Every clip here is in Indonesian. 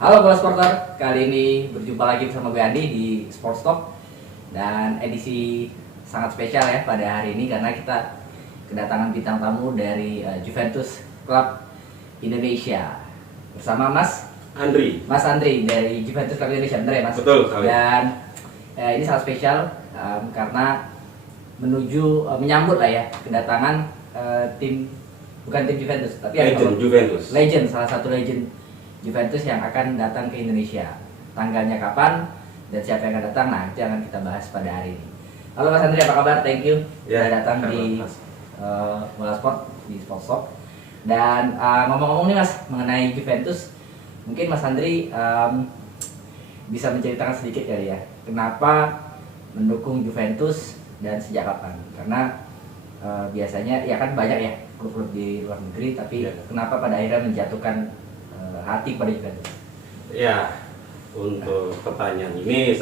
Halo bola supporter, kali ini berjumpa lagi bersama gue Andi di Sports Talk. Dan edisi sangat spesial ya pada hari ini karena kita kedatangan bintang tamu dari Juventus Club Indonesia bersama Mas Andri dari Juventus Club Indonesia, benar ya Mas? Betul sekali. Dan ini sangat spesial karena menyambut lah ya kedatangan bukan tim Juventus tapi legend, salah satu legend Juventus yang akan datang ke Indonesia. Tanggalnya kapan dan siapa yang akan datang, nah itu yang akan kita bahas pada hari ini. Halo Mas Andri, apa kabar? Thank you sudah datang di Bola Sport, di Sports Talk. Dan ngomong-ngomong nih Mas, mengenai Juventus, mungkin Mas Andri bisa menceritakan sedikit kali ya, kenapa mendukung Juventus dan sejak kapan? Karena biasanya ya kan banyak ya klub-klub di luar negeri, tapi kenapa pada akhirnya menjatuhkan hati pada Juventus? Ya, untuk pertanyaan ini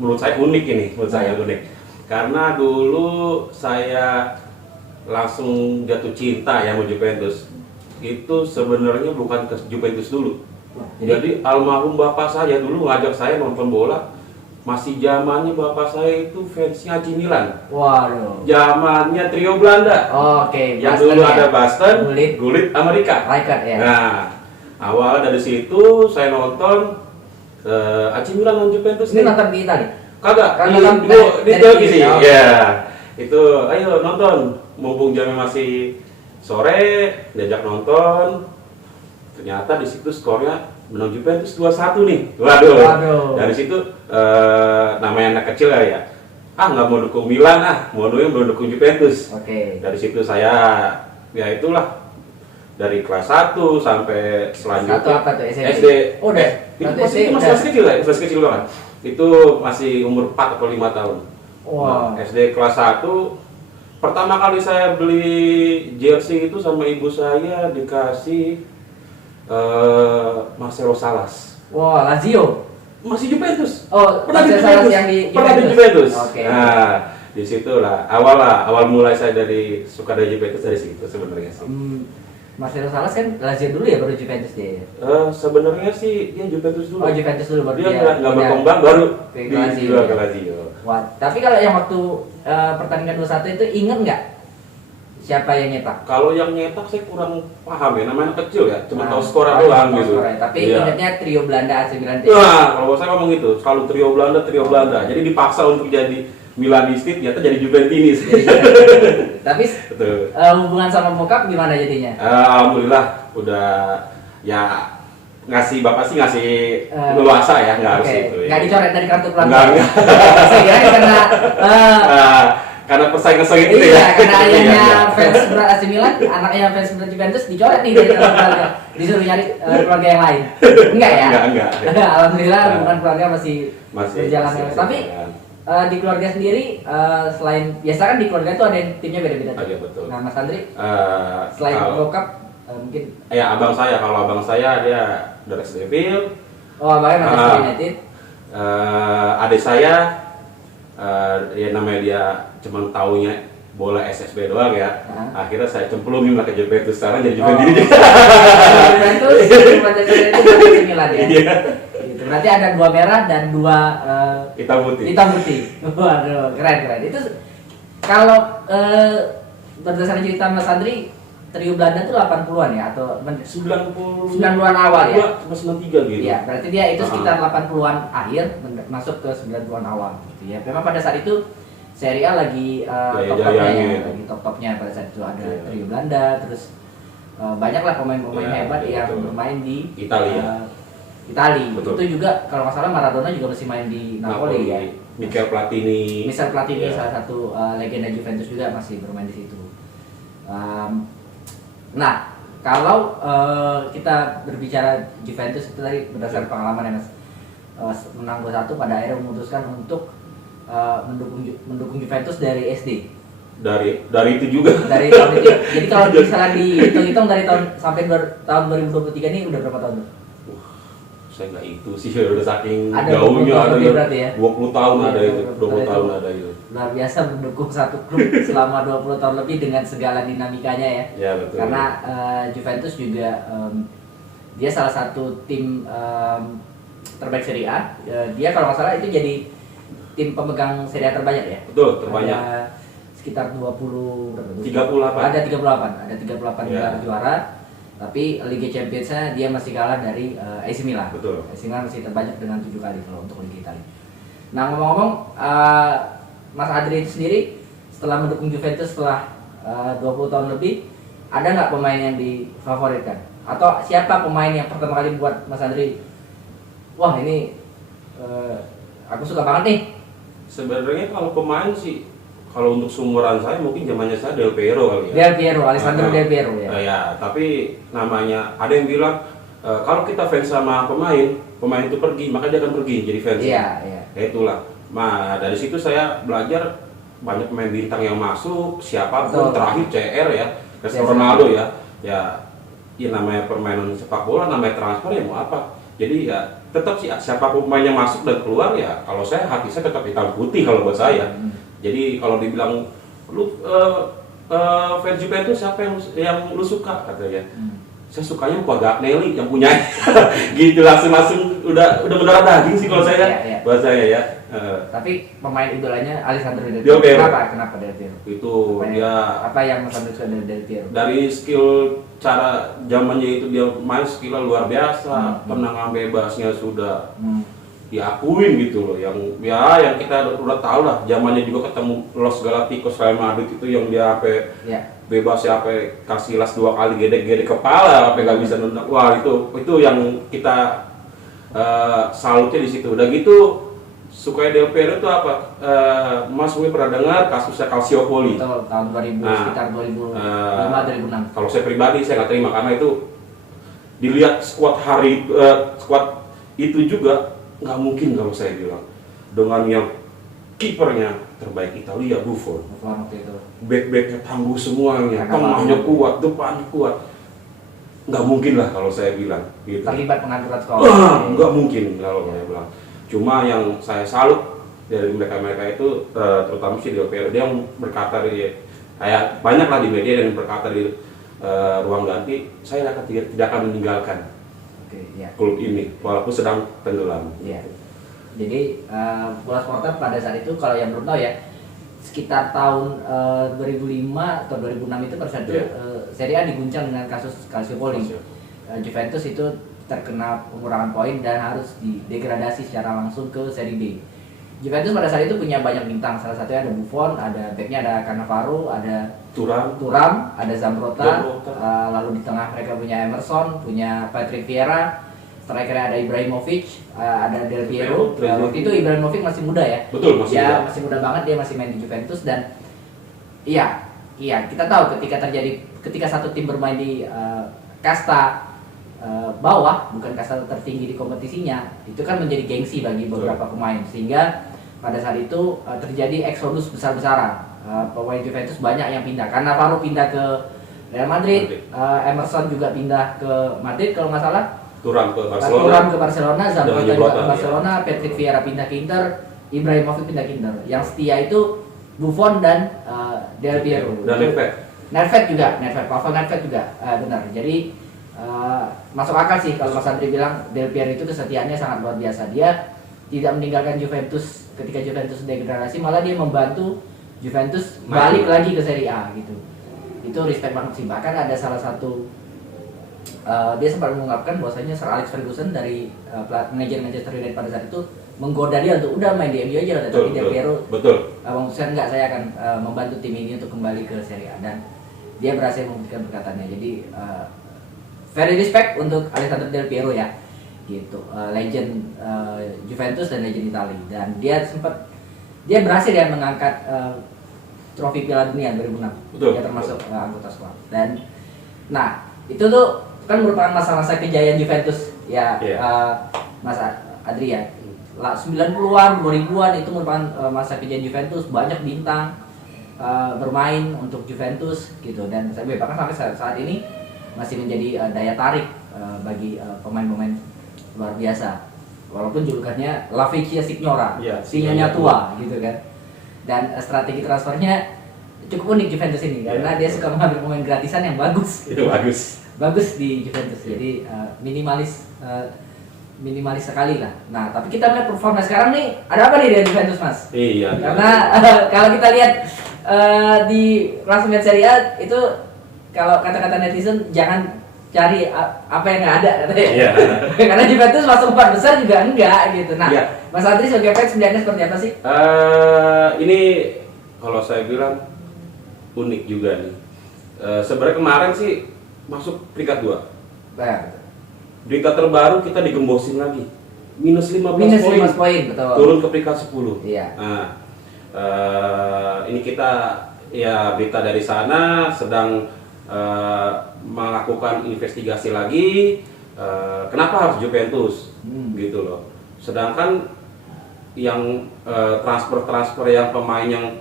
menurut saya unik. Karena dulu saya langsung jatuh cinta ya sama Juventus. Itu sebenarnya bukan ke Juventus dulu. Jadi almarhum bapak saya dulu ngajak saya nonton bola. Masih zamannya bapak saya itu fansnya AC Milan. Waduh. Zamannya trio Belanda. Oke. Yang dulu ada Basten, Gullit, Amerika. Rijkaard ya. Nah, awalnya dari situ saya nonton AC Milan dan Juventus. Ini nonton di Italia? Kagak, di televisi. Ya, itu ayo nonton. Mumpung jamnya masih sore, diajak nonton. Ternyata di situ skornya menang Juventus 2-1 nih. Waduh. Dari situ namanya anak kecil ya. Nggak mau dukung Milan, mau dukung Juventus. Oke. Dari situ saya ya itulah. Dari kelas 1 sampai selanjutnya. Satu apa tuh? SD. Oh, udah. Itu masih kelas kecil banget. Itu masih umur 4 atau 5 tahun. Wow. SD kelas 1 pertama kali saya beli jersey itu sama ibu saya dikasih Marcelo Salas. Wow, Lazio. Masih Juventus. Oh, pernah di Salas Juventus. yang di Pernah di Juventus. Oke. Nah, di situlah awal mulai saya dari suka dari Juventus dari situ sebenarnya sih. Marcelo Salas kan Lazio dulu ya, baru Juventus dia. Sebenarnya sih dia Juventus dulu. Oh, Juventus dulu baru dia nggak berkembang baru ke Lazio. Wah, tapi kalau yang waktu pertandingan 2-1 itu inget nggak siapa yang nyetak? Kalau yang nyetak saya kurang paham ya, namanya kecil ya, cuma tahu skornya doang gitu. Tapi ingatnya trio Belanda AC Milan. Nah, kalau saya ngomong gitu, selalu trio Belanda. Jadi dipaksa untuk jadi Milanistik, ternyata jadi Juventinis. Tapi hubungan sama bokap gimana jadinya? Alhamdulillah udah ya bapak sih ngasih leluasa ya, nggak harus itu ya. Nggak dicoret dari kartu keluarga? Nggak. Saya kira karena pesaing itu ya. Iya, karena ayahnya fans berat AC Milan, anaknya fans berat Juventus dicoret nih dari kartu keluarga. Disuruh nyari keluarga yang lain. Enggak ya? Enggak. Alhamdulillah hubungan keluarga masih berjalan. Tapi di keluarga sendiri, selain biasa kan di keluarga itu ada yang timnya beda-beda. Iya, betul. Nah Mas Andri, selain bokap mungkin? Ya abang saya dia dari Devil. Oh, abangnya Manchester United. Adik saya, ya namanya dia cuma taunya bola SSB doang ya. Akhirnya saya cemplungin lah ke Juventus, sekarang jadi Juventus. Juventus, Manchester United, Manchester Milan ya. Gitu. Berarti ada 2 merah dan 2 hitam putih. Waduh, keren. Itu kalau berdasarkan cerita Mas Andri, trio Belanda itu 80-an ya atau 90-an awal ya? 93 gitu. Iya, berarti dia itu sekitar 80-an akhir masuk ke 90-an awal gitu ya. Memang pada saat itu Serie A lagi top-topnya pada saat itu ada trio Belanda, terus banyaklah pemain-pemain hebat yang bermain di Italia. Itu juga kalau nggak salah Maradona juga masih main di Napoli ya. Michel Platini salah satu legenda Juventus juga masih bermain di situ. Nah, kalau kita berbicara Juventus itu tadi berdasarkan pengalaman ya Mas, menang 2-1 pada akhirnya memutuskan untuk mendukung Juventus dari SD. Dari itu juga. Dari tahun itu. Jadi kalau misalnya dihitung-hitung dari tahun sampai tahun 2023 ini udah berapa tahun? Saya nggak itu sih, udah saking ada jauhnya ada ya? 20 tahun ada itu, 20 tahun ada itu. Luar biasa mendukung satu klub selama 20 tahun lebih dengan segala dinamikanya ya. Ya betul. Karena Juventus juga Dia salah satu tim terbaik Serie A. Dia kalau nggak salah itu jadi tim pemegang Serie A terbanyak ya. Betul, terbanyak. Ada sekitar 20 berapa? 38. Ada 38 Ya. gelar juara. Tapi Liga Champions-nya dia masih kalah dari AC Milan. Betul. AC Milan masih terbanyak dengan 7 kali kalau untuk Liga Italia. Nah, ngomong-ngomong, Mas Adri itu sendiri setelah mendukung Juventus setelah 20 tahun lebih, ada nggak pemain yang difavoritkan? Atau siapa pemain yang pertama kali buat Mas Adri, wah ini aku suka banget nih? Sebenarnya kalau pemain sih, kalau untuk seumuran saya mungkin zamannya saya Del Piero kali ya. Del Piero, Alessandro Del Piero ya. Ya, tapi namanya ada yang bilang kalau kita fans sama pemain itu pergi, maka dia akan pergi jadi fans. Iya, iya. Ya itulah. Nah, dari situ saya belajar banyak pemain bintang yang masuk, siapapun. Betul. Terakhir CR ya, Cristiano Yes. Ronaldo ya. Ya namanya permainan sepak bola, namanya transfer ya mau apa. Jadi ya tetap sih siapapun pemain yang masuk dan keluar ya, kalau saya hati saya tetap hitam putih kalau buat saya. Jadi kalau dibilang lu fans Juventus siapa yang lu suka katanya? Saya sukanya Pak Agnelli yang punya. Gitu langsung udah mendarah daging sih kalau saya. Iya. Buat saya ya. Tapi pemain idolanya Alessandro Del Del Piero. Piero. Kenapa Del Piero? Itu Apa yang Mas Andri suka dari Del Piero? dari skill cara zamannya itu dia main skillnya luar biasa, tendangan bebasnya sudah diakuin gitu loh. Yang kita udah tahu lah, zamannya juga ketemu Los Galacticos Real Madrid itu yang dia bebas ya, kasih las 2 kali gedek kepala, nggak bisa nendang. Wah itu yang kita salutnya di situ. Udah gitu suka Del Piero itu apa? Mas mungkin pernah dengar kasusnya Calciopoli. Betul, tahun 2000, sekitar 2005-2006. Kalau saya pribadi saya nggak terima karena itu dilihat skuad itu juga nggak mungkin kalau saya bilang dengan yang kipernya terbaik Italia Buffon, back-backnya tangguh semuanya, tengahnya kuat, depannya kuat, nggak mungkin lah kalau saya bilang gitu. Terlibat pengaturan skor. Nggak mungkin kalau saya bilang. Cuma yang saya salut dari mereka itu terutama si Del Piero, dia yang berkata kayak banyak lah di media yang berkata di ruang ganti, saya tidak akan meninggalkan klub ini walaupun sedang tenggelam. Iya. Jadi Bola Sporter pada saat itu kalau yang belum tahu ya, sekitar tahun 2005 atau 2006 itu pada saat itu Serie A diguncang dengan kasus Calciopoli. Juventus itu terkena pengurangan poin dan harus didegradasi secara langsung ke Serie B. Juventus pada saat itu punya banyak bintang, salah satunya ada Buffon, ada backnya ada Cannavaro, ada Thuram, ada Zambrotta. Lalu di tengah mereka punya Emerson, punya Patrick Vieira, strikernya ada Ibrahimovic, ada Del Piero. Waktu itu Ibrahimovic masih muda ya. Betul, masih muda banget, dia masih main di Juventus. Dan iya kita tahu ketika satu tim bermain di kasta bawah, bukan kasta tertinggi di kompetisinya, itu kan menjadi gengsi bagi beberapa pemain, sehingga pada saat itu terjadi eksodus besar-besaran. Pemain Juventus banyak yang pindah. Cannavaro pindah ke Real Madrid, Emerson juga pindah ke Madrid kalau nggak salah. Thuram ke Barcelona, Zambrotta juga ke Barcelona, Patrick Vieira pindah ke Inter, Ibrahimovic pindah ke Inter. Yang setia itu Buffon dan Del Piero. Dan Nedved juga, Pavel Nedved juga, benar. Jadi masuk akal sih kalau Mas Andri bilang Del Piero itu kesetiaannya sangat luar biasa. Dia tidak meninggalkan Juventus ketika Juventus degradasi, malah dia membantu Juventus balik lagi ke Serie A gitu. Itu respect banget sih. Bahkan ada salah satu dia sempat mengungkapkan bahwasanya Sir Alex Ferguson dari manajer Manchester United pada saat itu menggoda dia untuk udah main di MU aja, tapi Del Piero memutuskan enggak, saya akan membantu tim ini untuk kembali ke Serie A, dan dia berhasil membuktikan perkataannya. Jadi very respect untuk Alessandro Del Piero ya, gitu, legend Juventus dan legend Italia, dan dia berhasil ya mengangkat trofi Piala Dunia 2006. Dia termasuk anggota skuad. Dan nah itu tuh kan merupakan masa-masa kejayaan Juventus ya, Mas Adri ya. 90-an, 2000-an itu merupakan masa kejayaan Juventus, banyak bintang bermain untuk Juventus gitu, dan bahkan sampai saat ini masih menjadi daya tarik bagi pemain-pemain luar biasa. Walaupun julukannya La Vecchia Signora, sinyonya tua gitu kan. Dan strategi transfernya cukup unik Juventus ini karena dia suka mengambil pemain gratisan yang bagus. Itu bagus di Juventus. Jadi minimalis sekali lah. Nah, tapi kita melihat performa sekarang nih, ada apa nih dari Juventus, Mas? Iya. Karena kalau kita lihat di klasemen Serie A itu, kalau kata-kata netizen jangan cari apa yang nggak ada katanya. Iya. Karena Juventus masuk 4 besar juga enggak gitu. Nah, iya. Mas Adri sebagai fans melihatnya seperti apa sih? Ini kalau saya bilang unik juga nih. Sebenarnya kemarin sih masuk peringkat 2. Nah, Berita terbaru kita digembosin lagi. Minus 15 poin, betul. Turun ke peringkat 10. Iya. Nah, ini kita ya berita dari sana sedang melakukan investigasi lagi. Kenapa harus Juventus? Gitu loh. Sedangkan yang transfer yang pemain yang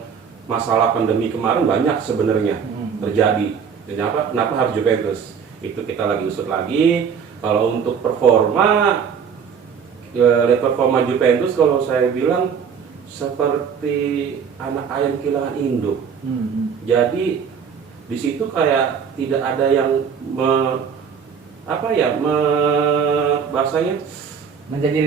masalah pandemi kemarin banyak sebenarnya terjadi. Kenapa harus Juventus? Itu kita lagi usut lagi. Kalau untuk performa, lihat performa Juventus kalau saya bilang seperti anak ayam kehilangan induk. Jadi di situ kayak tidak ada yang bahasanya menjadi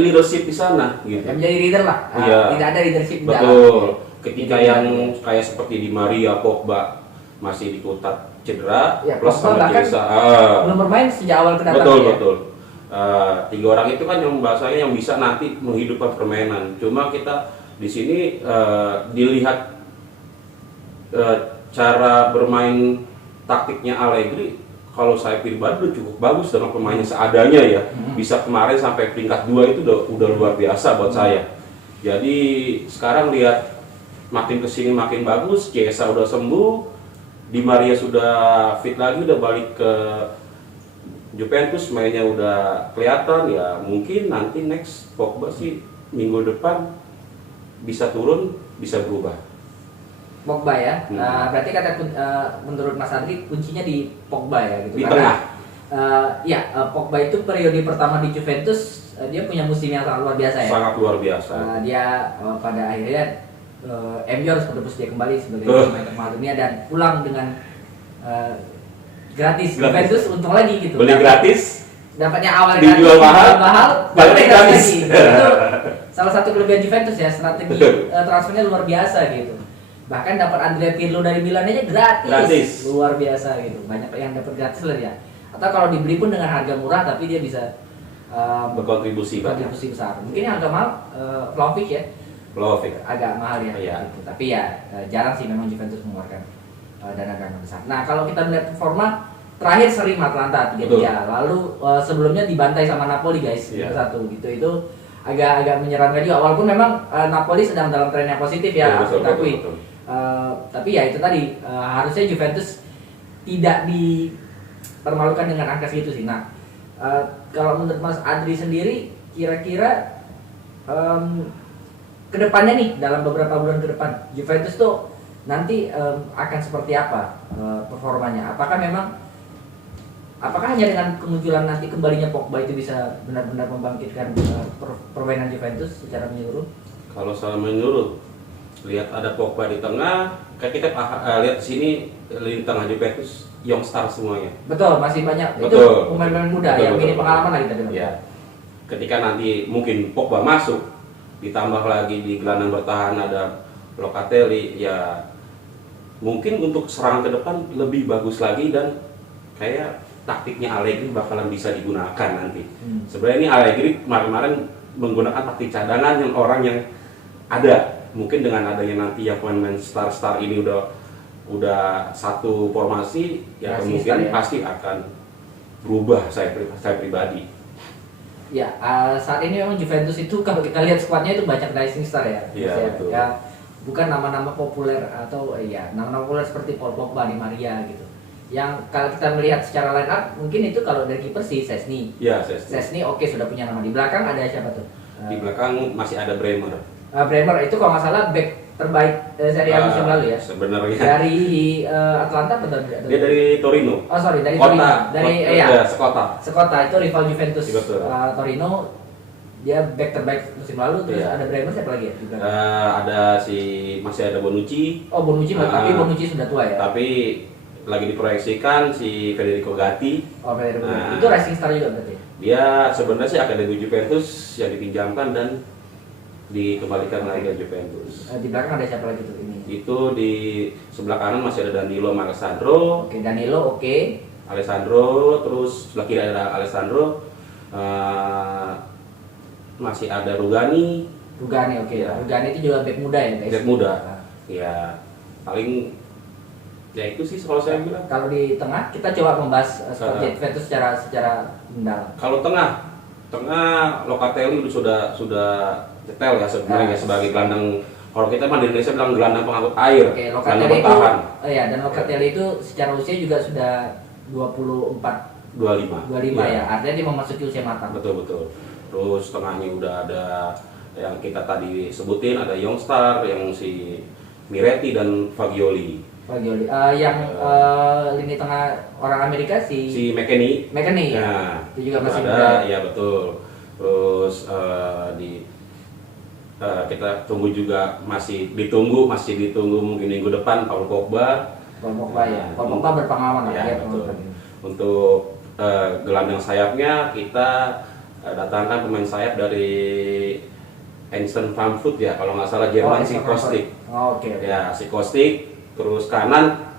leadership di sana gitu. Ya, menjadi leader lah. Iya. Tidak ada leadership di dalam. Betul. Ketika yang kayak seperti Di Maria, Pogba masih ditutat cedera, ya, plus sama Chiesa. Belum bermain sejak awal kedatangan. Betul. 3 orang itu kan yang bahasanya yang bisa nanti menghidupkan permainan. Cuma kita di sini dilihat cara bermain taktiknya Allegri, kalau saya pribadi udah cukup bagus dengan pemainnya seadanya ya. Bisa kemarin sampai peringkat 2 itu udah luar biasa buat saya. Jadi sekarang lihat makin kesini makin bagus, Chiesa udah sembuh, Di Maria sudah fit lagi, udah balik ke Juventus, mainnya udah kelihatan ya. Mungkin nanti next Pogba sih minggu depan bisa turun, bisa berubah. Pogba ya. Berarti menurut Mas Adri kuncinya di Pogba ya gitu. Di tengah. Pogba itu periode pertama di Juventus dia punya musim yang sangat luar biasa ya. Sangat luar biasa. Dia pada akhirnya MU harus menebus dia kembali sebagai pemain termahal dunia dan pulang dengan gratis. Juventus untung lagi gitu. Beli gratis, dapatnya awal dijual gratis, mahal, balik gratis. Itu salah satu kelebihan Juventus ya, strategi transfernya luar biasa gitu. Bahkan dapat Andrea Pirlo dari Milan aja gratis. Luar biasa gitu. Banyak yang dapat gratis lah ya. Atau kalau dibeli pun dengan harga murah tapi dia bisa berkontribusi besar. Mungkin yang agak mahal Vlahovic ya. Agak mahal ya. Gitu. Tapi ya jarang sih memang Juventus mengeluarkan dana besar. Nah, kalau kita melihat performa terakhir seri Atalanta 3-3. Lalu sebelumnya dibantai sama Napoli guys, 1 gitu. Itu agak menyeramkan juga. Walaupun memang Napoli sedang dalam tren yang positif ya, kita akui. Tapi ya itu tadi harusnya Juventus tidak dipermalukan dengan angka segitu sih. Nah, kalau menurut Mas Adri sendiri kira-kira kedepannya nih dalam beberapa bulan ke depan Juventus tuh nanti akan seperti apa performanya? Apakah hanya dengan kemunculan nanti kembalinya Pogba itu bisa benar-benar membangkitkan permainan Juventus secara menyeluruh? Kalau saya menyeluruh, lihat ada Pogba di tengah, kayak kita lihat di sini di tengah Juventus young star semuanya. Betul, masih banyak. Itu pemain-pemain muda yang minim pengalaman lagi tadi. Ya. Ketika nanti mungkin Pogba masuk, ditambah lagi di gelandang bertahan ada Locatelli, ya mungkin untuk serangan ke depan lebih bagus lagi dan kayak taktiknya Allegri bakalan bisa digunakan nanti. Sebenarnya ini Allegri kemarin menggunakan taktik cadangan yang orang yang ada. Mungkin dengan adanya nanti yang pemain star ini udah satu formasi, ya kemungkinan pasti akan berubah saya pribadi. Ya, saat ini memang Juventus itu kalau kita lihat skuadnya itu banyak rising star ya. Iya, betul. Ya, bukan nama-nama populer atau nama-nama populer seperti Paul Pogba, Di Maria gitu. Yang kalau kita melihat secara line up mungkin itu kalau dari kiper sih Szczesny. Iya, Szczesny. Oke, sudah punya nama. Di belakang ada siapa tuh? Di belakang masih ada Bremer. Bremer itu kalau nggak salah back terbaik Serie A musim lalu ya. Sebenarnya. Dari Atlanta betul. Dia dari Torino. Oh sorry, dari Kota. Torino. Dari Sekota. Sekota itu rival Juventus. Betul. Torino dia back terbaik musim lalu. Terus Iya. ada Bremer siapa lagi ya? Juga. Masih ada Bonucci. Oh Bonucci, tapi Bonucci sudah tua ya. Tapi lagi diproyeksikan si Federico Gatti. Oh Federico Gatti. Itu Rising Star juga berarti. Dia sebenarnya sih akademi Juventus yang dipinjamkan dan dikembalikan lagi ke Juventus. Di belakang ada siapa lagi tuh ini? Itu di sebelah kanan masih ada Danilo Alessandro. Oke, Danilo oke. Alessandro, terus sebelah kiri ada Alessandro. Masih ada Rugani. Rugani oke. Ya. Rugani itu juga back muda ya guys. Back muda. Ya paling ya itu sih kalau saya bilang. Kalau di tengah kita coba membahas seperti Juventus secara mendalam. Kalau tengah Locatelli sudah detail ya sebenarnya sebagai gelandang. Kalau kita mah di Indonesia bilang gelandang pengangkut air. Oke, gelandang Locatelli itu bertahan. ya, dan Locatelli itu secara usia juga sudah 25 ya. Artinya dia memasuki usia matang. Betul. Terus tengahnya udah ada yang kita tadi sebutin, ada Youngstar yang si Miretti dan Fagioli. Lini tengah orang Amerika si McKennie ya. Nah, Itu juga masih ada, muda. ya betul. Terus kita tunggu juga masih ditunggu mungkin minggu depan Paul Pogba. Ya. Paul Pogba berpengalaman lah Ya, ya. betul. Untuk gelandang sayapnya kita datangkan pemain sayap dari Einstein Frankfurt ya, kalau nggak salah Jerman, si Kostic. Oke. Ya, si Kostic. Terus kanan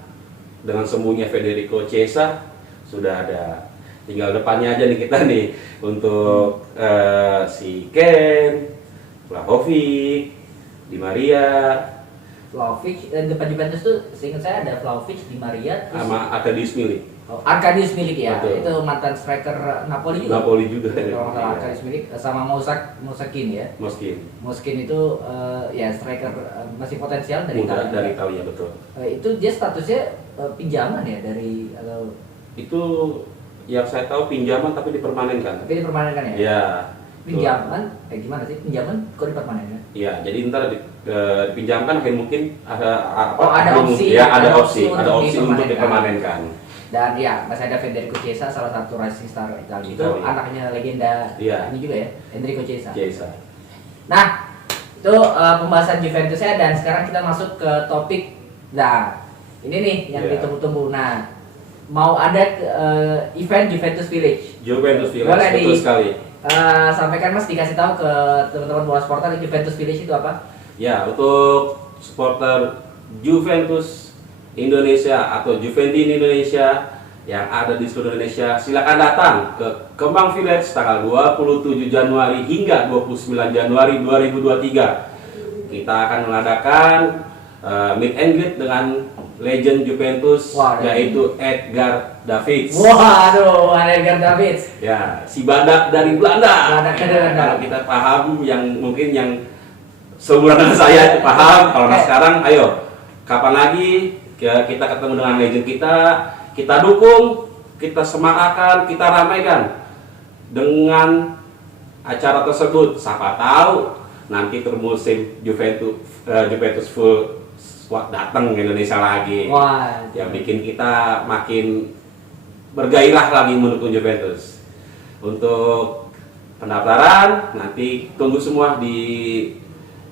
dengan sembuhnya Federico Chiesa sudah ada. Tinggal depannya aja nih kita nih untuk si Ken, Vlahovic, Di Maria, Vlahovic, depan Juventus tuh seingat saya ada Vlahovic, Di Maria, terus sama Arkadiusz Milik. Arkadiusz Milik ya. Betul. Itu mantan striker Napoli juga. Napoli juga. Kalau nggak salah Arkadiusz Milik sama Mosakin ya. Moskin itu ya striker masih potensial dari muda Italia. dari Italia, betul. Itu dia statusnya pinjaman ya dari atau Itu yang saya tahu pinjaman tapi dipermanenkan. tapi dipermanenkan ya? Ya. Pinjaman, gimana sih? Pinjaman kok dipermanenkan? Iya, jadi ntar dipinjamkan akhir mungkin ada ada opsi. Ya, ada opsi untuk dipermanenkan. dipermanenkan. Dan ya, masih ada Federico Chiesa, salah satu rising star Italia. Itu anaknya legenda ini juga ya, Enrico Chiesa. Nah, itu pembahasan Juventusnya, dan sekarang kita masuk ke topik. Nah, ini nih yang ditunggu-tunggu. Nah, mau ada event Juventus Village. Boleh betul sekali. Sampaikan Mas, dikasih tahu ke teman-teman bola supporter Juventus Village itu apa? Ya, untuk supporter Juventus Indonesia atau Juventini Indonesia yang ada di seluruh Indonesia, silakan datang ke Kemang Village tanggal 27 Januari hingga 29 Januari 2023. Kita akan mengadakan meet and greet dengan legend Juventus. Yaitu Edgar Davids. Waduh, Edgar Davids. Ya, si badak dari Belanda. Kalau kita paham, mungkin yang seumuran dengan saya itu paham. Kalau nggak sekarang, ayo kapan lagi kita ketemu dengan legend kita dukung, kita semangatkan, kita ramaikan dengan acara tersebut. Siapa tahu nanti termusim Juventus full squad datang ke Indonesia lagi. Wah, yang bikin kita makin bergairah lagi mendukung Juventus. Untuk pendaftaran nanti tunggu semua di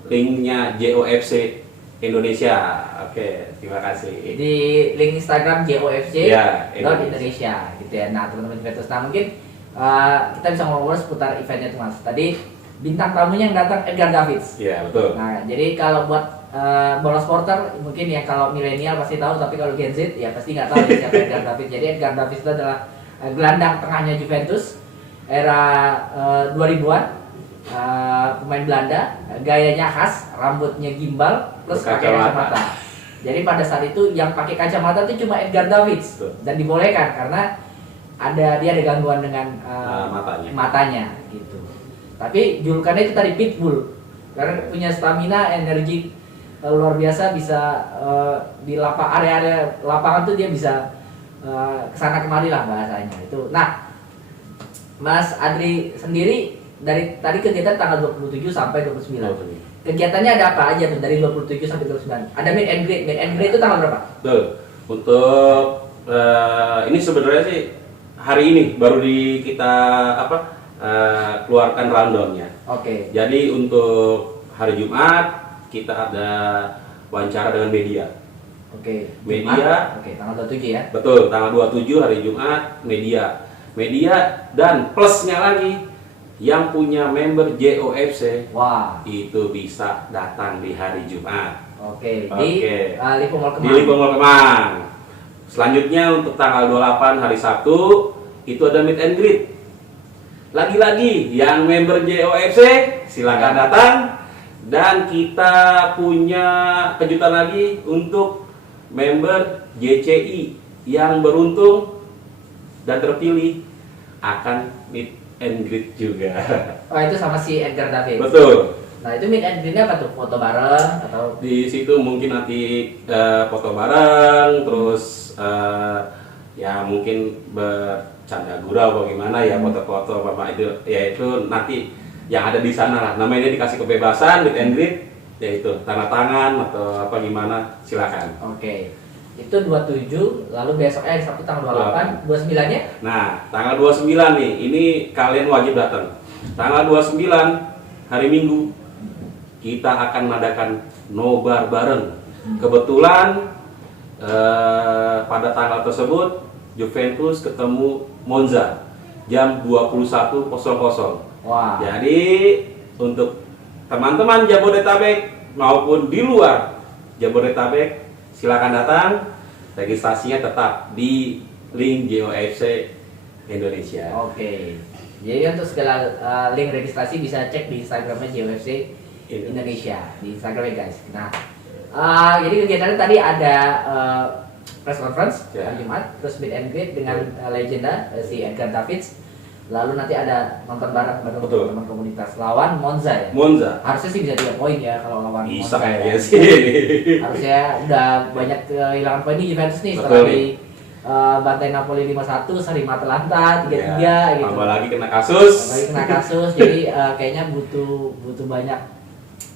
linknya JOFC Indonesia. Oke, terima kasih. Di link Instagram JOFC Indonesia gitu ya. Nah, teman-teman Juventus, nah mungkin kita bisa ngobrol seputar eventnya tuh Mas. Tadi bintang tamunya yang datang Edgar Davids. Iya, betul. Nah, jadi kalau buat bola supporter mungkin ya, kalau milenial pasti tahu, tapi kalau Gen Z ya pasti nggak tahu ya siapa Edgar Davids. Jadi Edgar Davids itu adalah gelandang tengahnya Juventus era 2000-an. Pemain Belanda, gayanya khas, rambutnya gimbal, plus pakai kacamata. Jadi pada saat itu yang pakai kacamata itu cuma Edgar Davids. Dan dibolehkan karena dia ada gangguan dengan matanya gitu. Tapi julukannya itu tadi Pitbull, karena punya stamina, energi luar biasa, bisa di area lapangan tuh dia bisa kesana kemari lah bahasanya itu. Nah, Mas Adri sendiri dari tadi kegiatan tanggal 27 sampai 29. Kegiatannya ada apa aja tuh dari 27 sampai 29? Ada meet and greet. Meet and greet itu tanggal berapa? Betul. Untuk ini sebenarnya sih hari ini baru kita keluarkan rundown-nya. Oke. Jadi untuk hari Jumat kita ada wawancara dengan media. Oke. Media. Oke, tanggal 27 ya. Betul, tanggal 27 hari Jumat media. Media dan plusnya lagi yang punya member JOFC. Wah. Itu bisa datang di hari Jumat. Oke. Di Lipo Mall Kemang. Di Lipo Mall Kemang. Selanjutnya untuk tanggal 28 hari Sabtu itu ada meet and greet. Lagi-lagi yang member JOFC silakan datang. Dan kita punya kejutan lagi untuk member JCI yang beruntung dan terpilih akan meet and greet juga. Oh, itu sama si Edgar David. Betul. Nah, itu meet and greet-nya apa tuh? Foto bareng atau di situ mungkin nanti foto bareng, terus ya mungkin bercanda gurau bagaimana ya, foto-foto bapak itu, ya itu nanti yang ada di sana lah. Namanya dikasih kebebasan meet and greet, yaitu tanda tangan atau apa gimana, silakan. Oke. Itu 27, lalu besoknya hari Sabtu tanggal 28, 29-nya? Nah, tanggal 29 nih, ini kalian wajib datang. Tanggal 29 hari Minggu kita akan mengadakan nobar bareng. Kebetulan pada tanggal tersebut Juventus ketemu Monza jam 21.00. Wah. Jadi untuk teman-teman Jabodetabek maupun di luar Jabodetabek silakan datang. Registrasinya tetap di link JOFC Indonesia. Oke. Jadi untuk segala link registrasi bisa cek di Instagramnya JOFC Indonesia, di Instagramnya guys. Nah, jadi kegiatannya tadi ada press conference hari Jumat, terus meet and greet dengan legenda si Edgar Davids. Lalu nanti ada nonton bareng teman komunitas lawan Monza ya. Monza. Harusnya sih bisa 3 poin ya kalau lawan bisa Monza. Kayaknya sih. Harusnya udah banyak kehilangan poin di Juventus nih setelah di bantai Napoli 5-1, seri Atalanta 3-3 ya, gitu. Tambah lagi kena kasus. Jadi kayaknya butuh banyak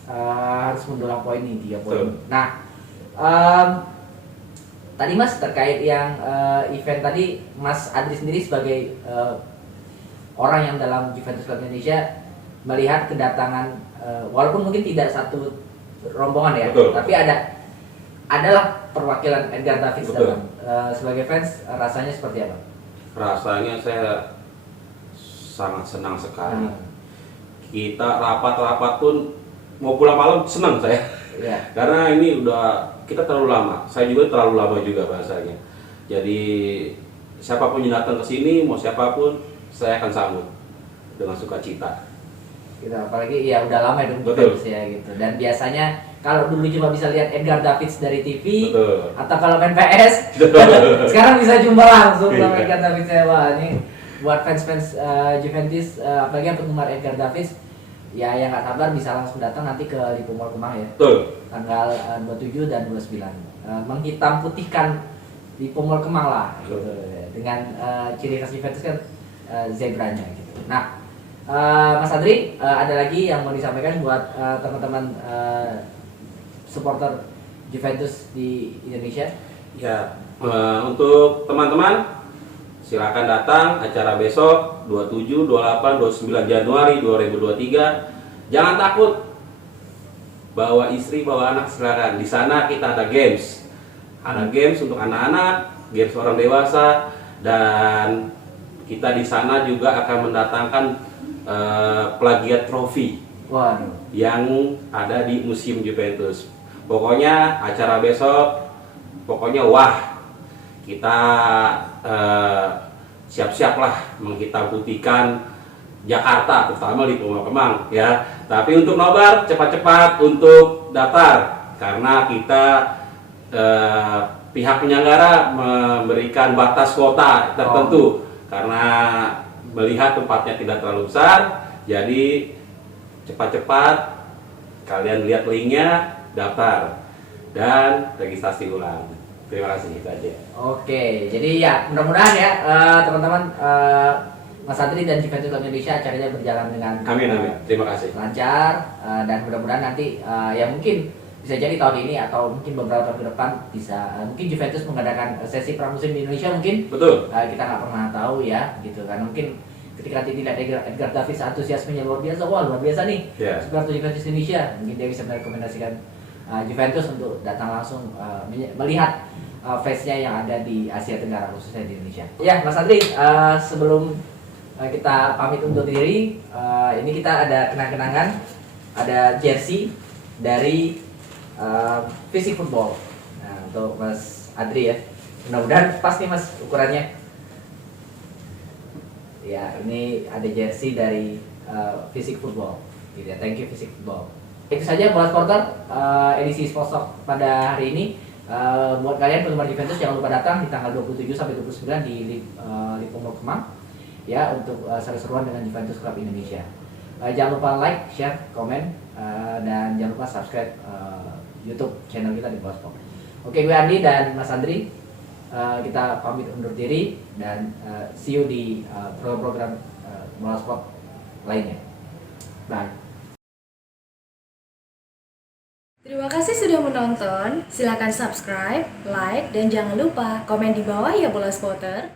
harus mendulang poin nih 3 poin. Nah, tadi Mas terkait yang event tadi, Mas Adri sendiri sebagai orang yang dalam Juventus Club Indonesia melihat kedatangan walaupun mungkin tidak satu rombongan ya, tapi adalah perwakilan Edgar Davids dalam sebagai fans, rasanya seperti apa? Rasanya saya sangat senang sekali. Kita rapat-rapat pun mau pulang malam senang saya. Ya. Karena ini udah kita terlalu lama. Saya juga terlalu lama juga bahasanya. Jadi siapapun yang datang ke sini, mau siapapun saya akan sambut dengan sukacita. Gitu, apalagi ya udah lama ya Juventus ya gitu. Dan biasanya kalau dulu cuma bisa lihat Edgar Davids dari TV, atau kalau main PS, sekarang bisa jumpa langsung sama Edgar Davids ya. Wah, ini buat fans-fans Juventus, apalagi yang penggemar Edgar Davids, ya yang nggak sabar bisa langsung datang nanti ke Lipo Mall Kemang ya. Tanggal 27 dan 29. Menghitam putihkan Lipo Mall Kemang lah gitu. Dengan ciri khas Juventus kan zebranya gitu. Nah, Mas Adri, ada lagi yang mau disampaikan buat teman-teman supporter Juventus di Indonesia? Ya, untuk teman-teman silakan datang acara besok 27, 28, 29 Januari 2023. Jangan takut bawa istri, bawa anak, silakan. Di sana kita ada games. Ada games untuk anak-anak, games orang dewasa, dan kita di sana juga akan mendatangkan plagiat trofi yang ada di Museum Juventus. Pokoknya acara besok, pokoknya wah, kita siap-siaplah menghitam putihkan Jakarta, terutama di Lipo Mall Kemang ya. Tapi untuk nobar cepat-cepat untuk daftar karena kita pihak penyelenggara memberikan batas kuota tertentu. Karena melihat tempatnya tidak terlalu besar, jadi cepat-cepat kalian lihat linknya, daftar dan registrasi ulang. Terima kasih, itu aja. Oke, jadi ya mudah-mudahan ya teman-teman, Mas Adri dan Juventus Club Indonesia acaranya berjalan dengan amin. Terima kasih. Lancar, dan mudah-mudahan nanti ya mungkin bisa jadi tahun ini atau mungkin beberapa tahun ke depan bisa mungkin Juventus mengadakan sesi pramusim di Indonesia mungkin. Betul. Kita nggak pernah tahu ya gitu kan, mungkin ketika nanti dilihat Edgar Davids antusiasmenya luar biasa, wah luar biasa nih, seperti Juventus Indonesia, mungkin dia bisa merekomendasikan Juventus untuk datang langsung melihat fansnya yang ada di Asia Tenggara, khususnya di Indonesia. Ya Mas Andri, sebelum kita pamit undur diri, ini kita ada kenang-kenangan, ada jersey dari Fisik Football. Nah, untuk Mas Andri ya, mudah-mudahan pas nih Mas ukurannya. Ya, ini ada jersey dari Fisik Football, gitu ya. Thank you Fisik Football. Itu saja Bola Supporter edisi Sports Talk pada hari ini. Buat kalian penggemar Juventus jangan lupa datang di tanggal 27 sampai 29 di Lipung Mall Kemang ya untuk seru-seruan dengan Juventus Club Indonesia. Jangan lupa like, share, komen dan jangan lupa subscribe YouTube channel kita di Bola Sport. Oke, gue Andi dan Mas Andri. Kita pamit undur diri dan see you di program Bola Sport lainnya. Bye. Terima kasih sudah menonton. Silakan subscribe, like, dan jangan lupa komen di bawah ya Bola Spotter.